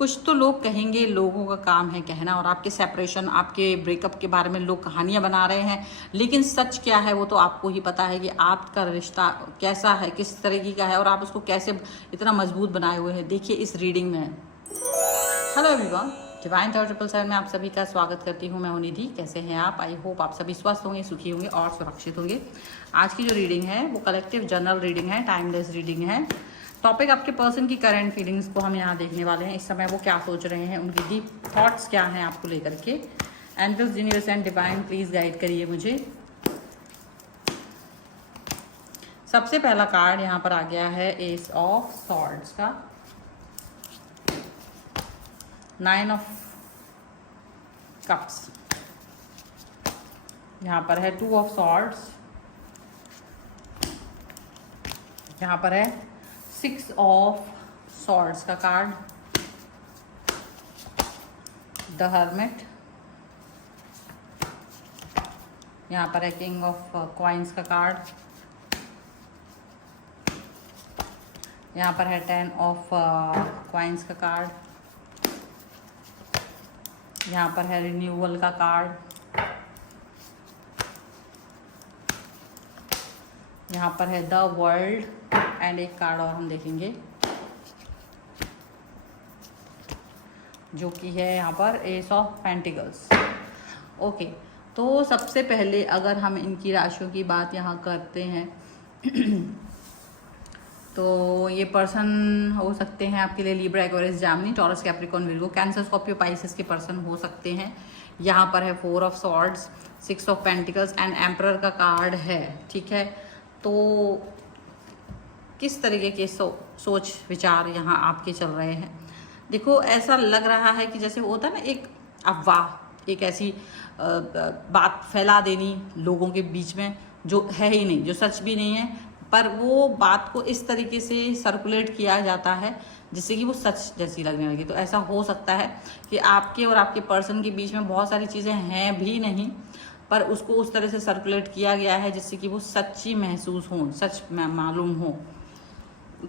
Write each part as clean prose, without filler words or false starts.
कुछ तो लोग कहेंगे, लोगों का काम है कहना, और आपके सेपरेशन, आपके ब्रेकअप के बारे में लोग कहानियां बना रहे हैं, लेकिन सच क्या है वो तो आपको ही पता है कि आपका रिश्ता कैसा है, किस तरीके का है, और आप उसको कैसे इतना मजबूत बनाए हुए हैं। देखिए इस रीडिंग में। हेलो एवरीवन, डिवाइन 777 में आप सभी का स्वागत करती हूँ। मैं हूँ निधि। कैसे हैं आप? आई होप आप सभी स्वस्थ होंगे, सुखी होंगे और सुरक्षित होंगे। आज की जो रीडिंग है वो कलेक्टिव जनरल रीडिंग है, टाइमलेस रीडिंग है। टॉपिक आपके पर्सन की करंट फीलिंग्स को हम यहाँ देखने वाले हैं। इस समय वो क्या सोच रहे हैं, उनकी डीप थॉट्स क्या हैं आपको लेकर के। Angels, universe and divine please guide करिए मुझे। सबसे पहला कार्ड यहाँ पर आ गया है एस ऑफ सॉर्ड्स का, 9 ऑफ कप्स, यहाँ पर है 2 ऑफ सॉर्ड्स, यहाँ पर है 6 ऑफ सॉर्ड्स का कार्ड, द हर्मिट, यहाँ पर है किंग ऑफ कॉइन्स का कार्ड, यहाँ पर है 10 ऑफ कॉइन्स का कार्ड, यहाँ पर है रिन्यूअल का कार्ड, यहाँ पर है द वर्ल्ड, एंड एक कार्ड और हम देखेंगे जो कि है यहाँ पर एस ऑफ पेंटिकल्स। ओके, तो सबसे पहले अगर हम इनकी राशियों की बात यहाँ करते हैं तो ये पर्सन हो सकते हैं आपके लिए Libra, Aquarius, Gemini, taurus, Capricorn, Virgo, cancer, Scorpio, Pisces के पर्सन हो सकते हैं। यहाँ पर है 4 of swords, 6 of pentacles and emperor का कार्ड है। ठीक है, तो किस तरीके के सोच विचार यहाँ आपके चल रहे हैं। देखो, ऐसा लग रहा है कि जैसे होता है ना, एक अफवाह, एक ऐसी बात फैला देनी लोगों के बीच में जो है ही नहीं, जो सच भी नहीं है, पर वो बात को इस तरीके से सर्कुलेट किया जाता है जिससे कि वो सच जैसी लगने लगी। तो ऐसा हो सकता है कि आपके और आपके पर्सन के बीच में बहुत सारी चीज़ें हैं भी नहीं, पर उसको उस तरह से सर्कुलेट किया गया है जिससे कि वो सच्ची महसूस हो, सच मालूम हो।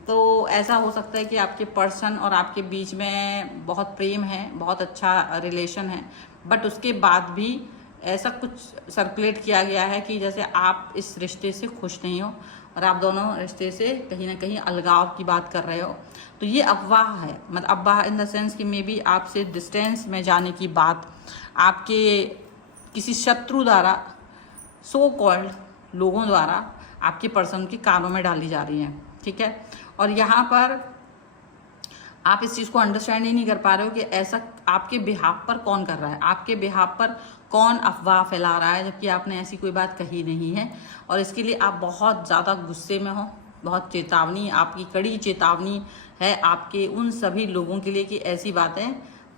तो ऐसा हो सकता है कि आपके पर्सन और आपके बीच में बहुत प्रेम है, बहुत अच्छा रिलेशन है, बट उसके बाद भी ऐसा कुछ सर्कुलेट किया गया है कि जैसे आप इस रिश्ते से खुश नहीं हो और आप दोनों रिश्ते से कहीं ना कहीं अलगाव की बात कर रहे हो। तो ये अफवाह है, मतलब अफवाह इन द सेंस कि मे बी आपसे डिस्टेंस में जाने की बात आपके किसी शत्रु द्वारा, सो कॉल्ड लोगों द्वारा आपके पर्सन के कानों में डाली जा रही है। ठीक है, और यहाँ पर आप इस चीज़ को अंडरस्टैंड ही नहीं कर पा रहे हो कि ऐसा आपके बिहाफ पर कौन कर रहा है, आपके बिहाफ पर कौन अफवाह फैला रहा है, जबकि आपने ऐसी कोई बात कही नहीं है। और इसके लिए आप बहुत ज़्यादा गुस्से में हो, बहुत चेतावनी, आपकी कड़ी चेतावनी है आपके उन सभी लोगों के लिए कि ऐसी बातें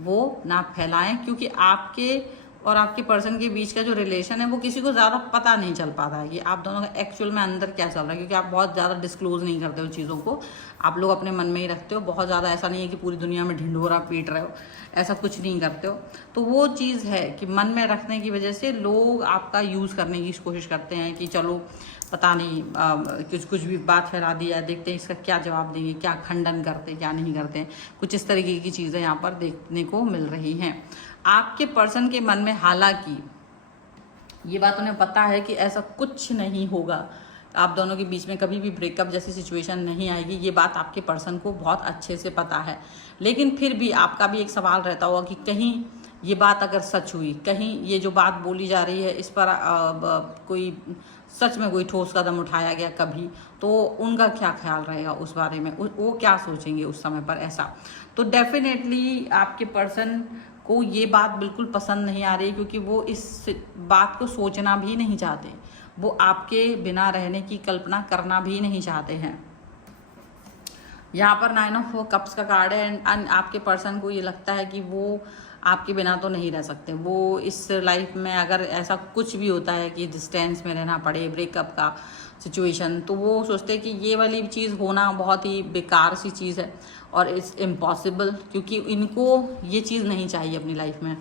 वो ना फैलाएं, क्योंकि आपके और आपके पर्सन के बीच का जो रिलेशन है वो किसी को ज़्यादा पता नहीं चल पाता है कि आप दोनों का एक्चुअल में अंदर क्या चल रहा है, क्योंकि आप बहुत ज़्यादा डिस्क्लोज नहीं करते हो चीज़ों को, आप लोग अपने मन में ही रखते हो बहुत ज़्यादा। ऐसा नहीं है कि पूरी दुनिया में ढिंढोरा पीट रहे हो, ऐसा कुछ नहीं करते हो। तो वो चीज़ है कि मन में रखने की वजह से लोग आपका यूज़ करने की कोशिश करते हैं कि चलो पता नहीं कुछ भी बात फैला दिया, देखते हैं इसका क्या जवाब देंगे, क्या खंडन करते, क्या नहीं करते। कुछ इस तरीके की चीज़ें यहाँ पर देखने को मिल रही हैं आपके पर्सन के मन में। हालांकि ये बात उन्हें पता है कि ऐसा कुछ नहीं होगा, आप दोनों के बीच में कभी भी ब्रेकअप जैसी सिचुएशन नहीं आएगी, ये बात आपके पर्सन को बहुत अच्छे से पता है। लेकिन फिर भी आपका भी एक सवाल रहता होगा कि कहीं ये बात अगर सच हुई, कहीं ये जो बात बोली जा रही है इस पर कोई सच में कोई ठोस कदम उठाया गया कभी, तो उनका क्या ख्याल रहेगा उस बारे में, वो क्या सोचेंगे उस समय पर। ऐसा तो डेफिनेटली आपके पर्सन को ये बात बिल्कुल पसंद नहीं आ रही, क्योंकि वो इस बात को सोचना भी नहीं चाहते, वो आपके बिना रहने की कल्पना करना भी नहीं चाहते हैं। यहाँ पर 9 ऑफ कप्स का कार्ड है, एंड आपके पर्सन को ये लगता है कि वो आपके बिना तो नहीं रह सकते। वो इस लाइफ में अगर ऐसा कुछ भी होता है कि डिस्टेंस में रहना पड़े, ब्रेकअप का सिचुएशन, तो वो सोचते हैं कि ये वाली चीज़ होना बहुत ही बेकार सी चीज़ है और इट्स इम्पॉसिबल, क्योंकि इनको ये चीज़ नहीं चाहिए अपनी लाइफ में।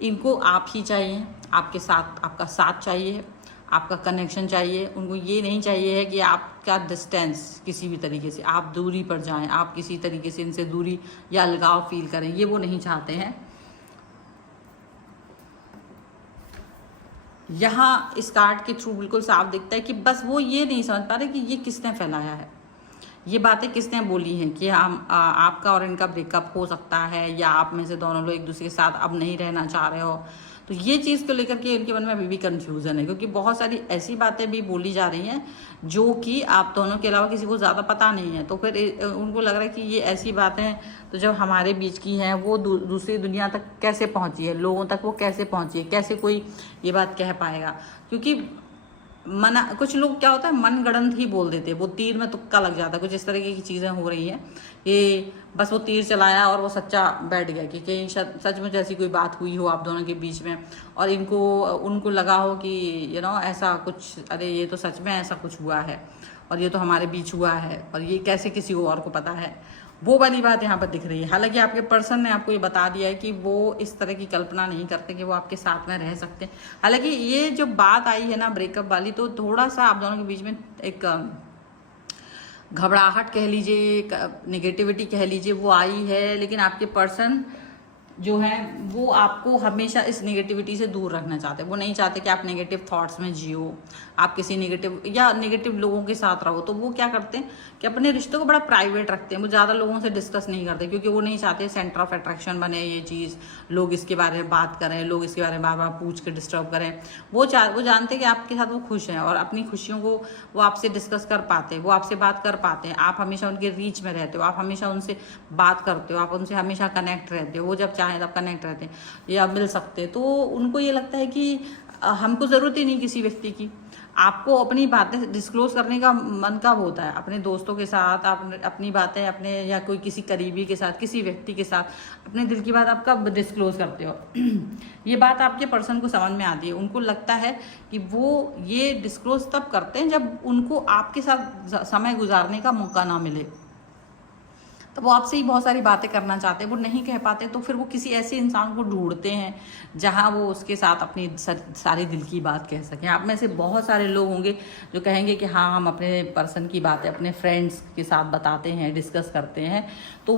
इनको आप ही चाहिए, आपके साथ, आपका साथ चाहिए, आपका कनेक्शन चाहिए। उनको ये नहीं चाहिए है कि आपका डिस्टेंस किसी भी तरीके से, आप दूरी पर जाएं, आप किसी तरीके से इनसे दूरी या अलगाव फील करें, ये वो नहीं चाहते हैं। यहाँ इस कार्ड के थ्रू बिल्कुल साफ दिखता है कि बस वो ये नहीं समझ पा रहे कि ये किसने फैलाया है, ये बातें किसने बोली हैं कि हम आपका और इनका ब्रेकअप हो सकता है, या आप में से दोनों लोग एक दूसरे के साथ अब नहीं रहना चाह रहे हो। तो ये चीज़ को लेकर के इनके मन में अभी भी कन्फ्यूज़न है, क्योंकि बहुत सारी ऐसी बातें भी बोली जा रही हैं जो कि आप दोनों के अलावा किसी को ज़्यादा पता नहीं है। तो फिर उनको लग रहा है कि ये ऐसी बातें तो जब हमारे बीच की हैं वो दूसरी दुनिया तक कैसे पहुंची है, लोगों तक वो कैसे पहुंची है, कैसे कोई ये बात कह पाएगा। क्योंकि मना कुछ लोग क्या होता है मन गढ़ंत ही बोल देते हैं, वो तीर में तुक्का लग जाता है। कुछ इस तरीके की चीज़ें हो रही हैं कि बस वो तीर चलाया और वो सच्चा बैठ गया कि कहीं सच में जैसी कोई बात हुई हो आप दोनों के बीच में, और उनको लगा हो कि ऐसा कुछ, अरे ये तो सच में ऐसा कुछ हुआ है और ये तो हमारे बीच हुआ है और ये कैसे किसी को और को पता है, वो वाली बात यहाँ पर दिख रही है। हालांकि आपके पर्सन ने आपको ये बता दिया है कि वो इस तरह की कल्पना नहीं करते कि वो आपके साथ में रह सकते हैं। हालांकि ये जो बात आई है ना ब्रेकअप वाली, तो थोड़ा सा आप दोनों के बीच में एक घबराहट कह लीजिए, नेगेटिविटी कह लीजिए, वो आई है। लेकिन आपके पर्सन जो है वो आपको हमेशा इस नेगेटिविटी से दूर रखना चाहते हैं। वो नहीं चाहते कि आप नेगेटिव थॉट्स में जियो, आप किसी नेगेटिव लोगों के साथ रहो। तो वो क्या करते हैं कि अपने रिश्तों को बड़ा प्राइवेट रखते हैं, वो ज़्यादा लोगों से डिस्कस नहीं करते, क्योंकि वो नहीं चाहते सेंटर ऑफ अट्रैक्शन बने ये चीज़, लोग इसके बारे में बात करें, लोग इसके बारे में बार बार पूछ के डिस्टर्ब करें। वो जानते हैं कि आपके साथ वो खुश हैं और अपनी खुशियों को वो आपसे डिस्कस कर पाते हैं, वो आपसे बात कर पाते हैं। आप हमेशा उनके रीच में रहते हो, आप हमेशा उनसे बात करते हो, आप उनसे हमेशा कनेक्ट रहते हो। वो जब चाहें तब कनेक्ट रहते हैं या मिल सकते हैं। तो उनको ये लगता है कि हमको ज़रूरत ही नहीं किसी व्यक्ति की। आपको अपनी बातें डिस्क्लोज करने का मन कब होता है? अपने दोस्तों के साथ आप अपनी बातें अपने, या कोई किसी करीबी के साथ, किसी व्यक्ति के साथ अपने दिल की बात आप कब डिस्क्लोज करते हो? ये बात आपके पर्सन को समझ में आती है। उनको लगता है कि वो ये डिस्क्लोज तब करते हैं जब उनको आपके साथ समय गुजारने का मौका ना मिले। तो वो आपसे ही बहुत सारी बातें करना चाहते हैं, वो नहीं कह पाते, तो फिर वो किसी ऐसे इंसान को ढूंढते हैं जहां वो उसके साथ अपनी सारी दिल की बात कह सकें। आप में से बहुत सारे लोग होंगे जो कहेंगे कि हाँ, हम अपने पर्सन की बातें अपने फ्रेंड्स के साथ बताते हैं, डिस्कस करते हैं। तो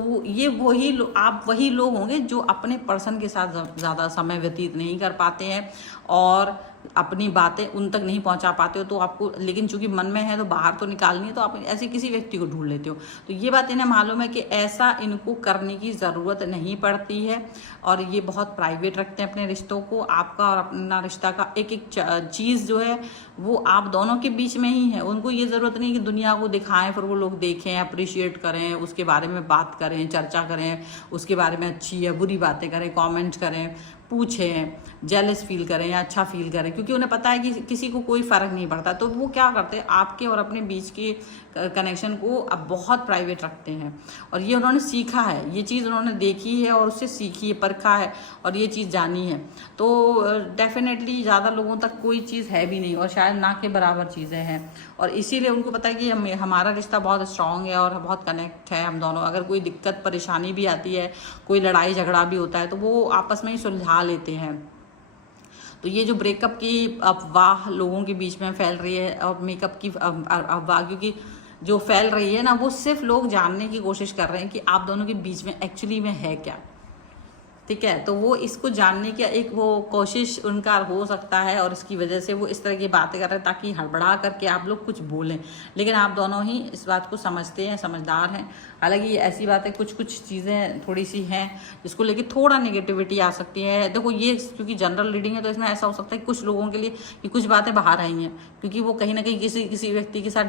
आप वही लोग होंगे जो अपने पर्सन के साथ ज़्यादा समय व्यतीत नहीं कर पाते हैं और अपनी बातें उन तक नहीं पहुंचा पाते हो। तो आपको, लेकिन चूंकि मन में है तो बाहर तो निकालनी है, तो आप ऐसे किसी व्यक्ति को ढूंढ लेते हो। तो ये बात इन्हें मालूम है कि ऐसा इनको करने की ज़रूरत नहीं पड़ती है और ये बहुत प्राइवेट रखते हैं अपने रिश्तों को। आपका और अपना रिश्ता का एक एक चीज़ जो है वो आप दोनों के बीच में ही है। उनको ये ज़रूरत नहीं कि दुनिया को दिखाएं, फिर वो लोग देखें, अप्रिशिएट करें, उसके बारे में बात करें, चर्चा करें, उसके बारे में अच्छी या बुरी बातें करें, कमेंट करें, पूछें, जेलस फील करें या अच्छा फील करें, क्योंकि उन्हें पता है कि किसी को कोई फ़र्क नहीं पड़ता। तो वो क्या करते हैं, आपके और अपने बीच के कनेक्शन को अब बहुत प्राइवेट रखते हैं। और ये उन्होंने सीखा है, ये चीज़ उन्होंने देखी है और उससे सीखी है, परखा है और ये चीज़ जानी है। तो डेफिनेटली ज़्यादा लोगों तक कोई चीज़ है भी नहीं और शायद ना के बराबर चीज़ें हैं। और इसीलिए उनको पता है कि हमारा रिश्ता बहुत स्ट्रांग है और बहुत कनेक्ट है हम दोनों। अगर कोई दिक्कत परेशानी भी आती है, कोई लड़ाई झगड़ा भी होता है, तो वो आपस में ही सुलझा लेते हैं। तो ये जो ब्रेकअप की अफवाह लोगों के बीच में फैल रही है और मेकअप की अफवाह, क्योंकि जो फैल रही है ना, वो सिर्फ लोग जानने की कोशिश कर रहे हैं कि आप दोनों के बीच में एक्चुअली में है क्या। ठीक है, तो वो इसको जानने की एक वो कोशिश उनका हो सकता है और इसकी वजह से वो इस तरह की बातें कर रहे हैं ताकि हड़बड़ा करके आप लोग कुछ बोलें। लेकिन आप दोनों ही इस बात को समझते हैं, समझदार हैं। हालांकि ऐसी बातें कुछ चीज़ें थोड़ी सी हैं जिसको लेके थोड़ा नेगेटिविटी आ सकती है। देखो, ये क्योंकि जनरल रीडिंग है तो इसमें ऐसा हो सकता है कि कुछ लोगों के लिए कि कुछ बातें बाहर आई हैं, क्योंकि वो कहीं ना कहीं किसी व्यक्ति के साथ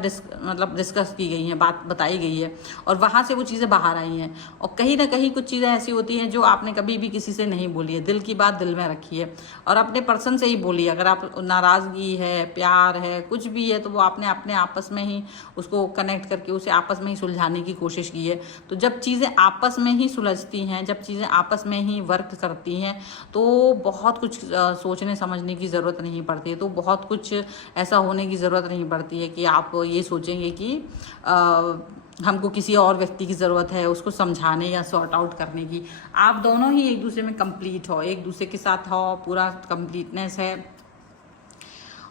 डिस्कस की गई हैं, बात बताई गई है और वहाँ से वो चीज़ें बाहर आई हैं। और कहीं ना कहीं कुछ चीज़ें ऐसी होती हैं जो आपने कभी किसी से नहीं बोली है, दिल की बात दिल में रखी है और अपने पर्सन से ही बोली है। अगर आप नाराजगी है, प्यार है, कुछ भी है, तो वो आपने अपने आपस में ही उसको कनेक्ट करके उसे आपस में ही सुलझाने की कोशिश की है। तो जब चीज़ें आपस में ही सुलझती हैं, जब चीज़ें आपस में ही वर्क करती हैं, तो बहुत कुछ सोचने समझने की ज़रूरत नहीं पड़ती है। तो बहुत कुछ ऐसा होने की ज़रूरत नहीं पड़ती है कि आप ये सोचेंगे कि हमको किसी और व्यक्ति की ज़रूरत है उसको समझाने या सॉर्ट आउट करने की। आप दोनों ही एक दूसरे में कंप्लीट हो, एक दूसरे के साथ हो, पूरा कंप्लीटनेस है।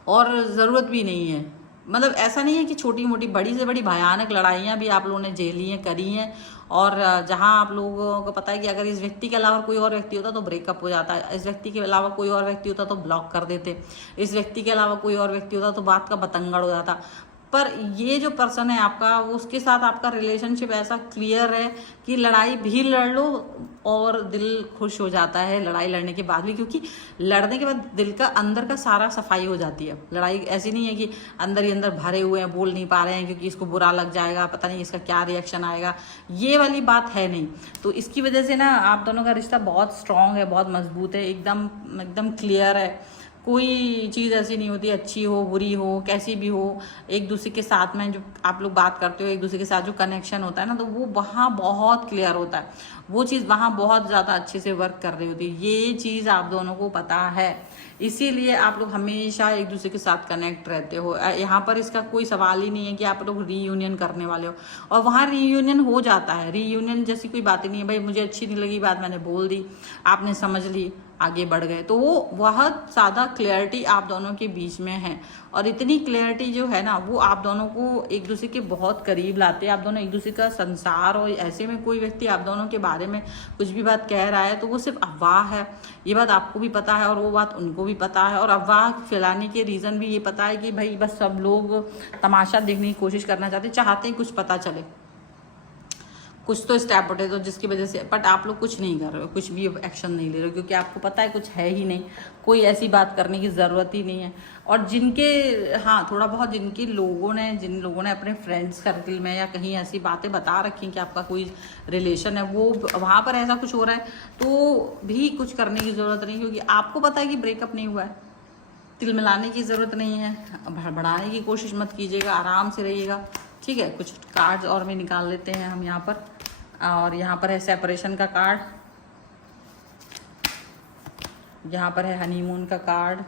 और ज़रूरत भी नहीं है। मतलब ऐसा नहीं है कि छोटी मोटी, बड़ी से बड़ी भयानक लड़ाइयाँ भी आप लोगों ने झेली हैं, करी हैं। और जहाँ आप लोगों को पता है कि अगर इस व्यक्ति के अलावा कोई और व्यक्ति होता तो ब्रेकअप हो जाता है, इस व्यक्ति के अलावा कोई और व्यक्ति होता तो ब्लॉक कर देते, इस व्यक्ति के अलावा कोई और व्यक्ति होता तो बात का बतंगड़ हो जाता। पर ये जो पर्सन है आपका, वो उसके साथ आपका रिलेशनशिप ऐसा क्लियर है कि लड़ाई भी लड़ लो और दिल खुश हो जाता है लड़ाई लड़ने के बाद भी, क्योंकि लड़ने के बाद दिल का अंदर का सारा सफाई हो जाती है। लड़ाई ऐसी नहीं है कि अंदर ही अंदर भरे हुए हैं, बोल नहीं पा रहे हैं क्योंकि इसको बुरा लग जाएगा, पता नहीं इसका क्या रिएक्शन आएगा, ये वाली बात है नहीं। तो इसकी वजह से ना आप दोनों का रिश्ता बहुत स्ट्रांग है, बहुत मजबूत है, एकदम एकदम क्लियर है। कोई चीज़ ऐसी नहीं होती, अच्छी हो बुरी हो कैसी भी हो, एक दूसरे के साथ में जो आप लोग बात करते हो, एक दूसरे के साथ जो कनेक्शन होता है ना, तो वो वहाँ बहुत क्लियर होता है, वो चीज़ वहाँ बहुत ज़्यादा अच्छे से वर्क कर रही होती है। ये चीज़ आप दोनों को पता है, इसीलिए आप लोग हमेशा एक दूसरे के साथ कनेक्ट रहते हो। यहाँ पर इसका कोई सवाल ही नहीं है कि आप लोग रीयूनियन करने वाले हो, और वहाँ रीयूनियन हो जाता है। रीयूनियन जैसी कोई बात ही नहीं है, भाई मुझे अच्छी नहीं लगी बात, मैंने बोल दी, आपने समझ ली, आगे बढ़ गए। तो वो बहुत ज़्यादा क्लैरिटी आप दोनों के बीच में है, और इतनी क्लैरिटी जो है ना, वो आप दोनों को एक दूसरे के बहुत करीब लाते हैं। आप दोनों एक दूसरे का संसार, और ऐसे में कोई व्यक्ति आप दोनों के बारे में कुछ भी बात कह रहा है तो वो सिर्फ अफवाह है, ये बात आपको भी पता है और वो बात उनको भी पता है। और अफवाह फैलाने के रीज़न भी ये पता है कि भाई बस सब लोग तमाशा देखने की कोशिश करना चाहते हैं कुछ पता चले, कुछ तो स्टेप उठे, तो जिसकी वजह से, बट आप लोग कुछ नहीं कर रहे हो, कुछ भी एक्शन नहीं ले रहे हो, क्योंकि आपको पता है कुछ है ही नहीं, कोई ऐसी बात करने की ज़रूरत ही नहीं है। और जिनके, हाँ थोड़ा बहुत जिन लोगों ने अपने फ्रेंड्स सर्कल में या कहीं ऐसी बातें बता रखी कि आपका कोई रिलेशन है, वो वहाँ पर ऐसा कुछ हो रहा है, तो भी कुछ करने की ज़रूरत नहीं, क्योंकि आपको पता है कि ब्रेकअप नहीं हुआ है। तिल मिलाने की ज़रूरत नहीं है, बढ़ाने की कोशिश मत कीजिएगा, आराम से रहिएगा, ठीक है। कुछ कार्ड्स और भी निकाल लेते हैं हम यहाँ पर, और यहाँ पर है सेपरेशन का कार्ड, यहाँ पर है हनीमून का कार्ड,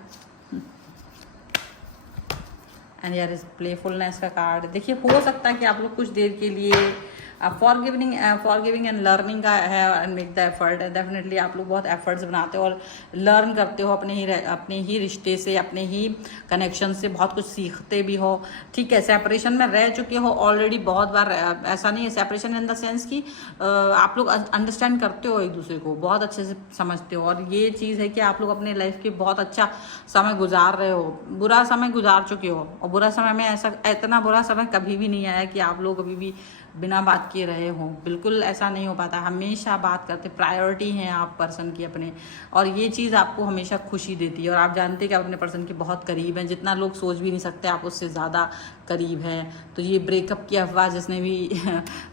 एंड यार इस प्लेफुलनेस का कार्ड। देखिए, हो सकता है कि आप लोग कुछ देर के लिए फॉरगिविंग एंड लर्निंग का है, and make the effort. Definitely आप लोग बहुत एफर्ट्स बनाते हो और लर्न करते हो अपने ही रिश्ते से, अपने ही कनेक्शन से बहुत कुछ सीखते भी हो, ठीक है। सेपरेशन में रह चुके हो ऑलरेडी बहुत बार, ऐसा नहीं है सेपरेशन इन द सेंस कि आप लोग अंडरस्टैंड करते हो एक दूसरे को, बहुत अच्छे से समझते हो। और ये चीज़ है कि आप लोग अपने लाइफ के बहुत अच्छा समय गुजार रहे हो, बुरा समय गुजार चुके हो, और बुरा समय में ऐसा इतना बुरा समय कभी भी नहीं आया कि आप लोग कभी भी बिना बात किए रहे हो, बिल्कुल ऐसा नहीं हो पाता। हमेशा बात करते, प्रायोरिटी हैं आप पर्सन की अपने, और ये चीज़ आपको हमेशा खुशी देती है। और आप जानते हैं कि आप अपने पर्सन के बहुत करीब हैं, जितना लोग सोच भी नहीं सकते आप उससे ज़्यादा करीब हैं। तो ये ब्रेकअप की अफवाह जिसने भी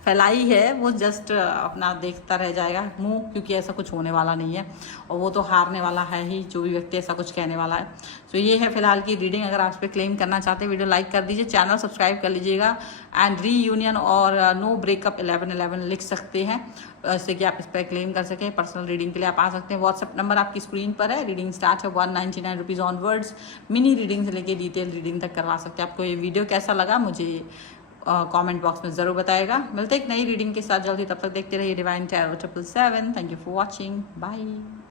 फैलाई है वो जस्ट अपना देखता रह जाएगा मुँह, क्योंकि ऐसा कुछ होने वाला नहीं है, और वो तो हारने वाला है ही, जो भी व्यक्ति ऐसा कुछ कहने वाला है। तो ये है फिलहाल की रीडिंग। अगर आप इस पर क्लेम करना चाहते हैं, वीडियो लाइक कर दीजिए, चैनल सब्सक्राइब कर लीजिएगा, एंड रीयूनियन और नो ब्रेकअप 1111 लिख सकते हैं, इससे कि आप इस पर क्लेम कर सकें। पर्सनल रीडिंग के लिए आप आ सकते हैं, व्हाट्सएप नंबर आपकी स्क्रीन पर है। रीडिंग स्टार्ट है 199 रुपीज़ ऑनवर्ड्स, मिनी रीडिंग से लेके डिटेल रीडिंग तक करवा सकते हैं। आपको ये वीडियो कैसा लगा मुझे कमेंट बॉक्स में ज़रूर बताएगा। मिलते एक नई रीडिंग के साथ जल्दी, तब तक देखते रहिए divine tarot 777। Thank you for watching, bye.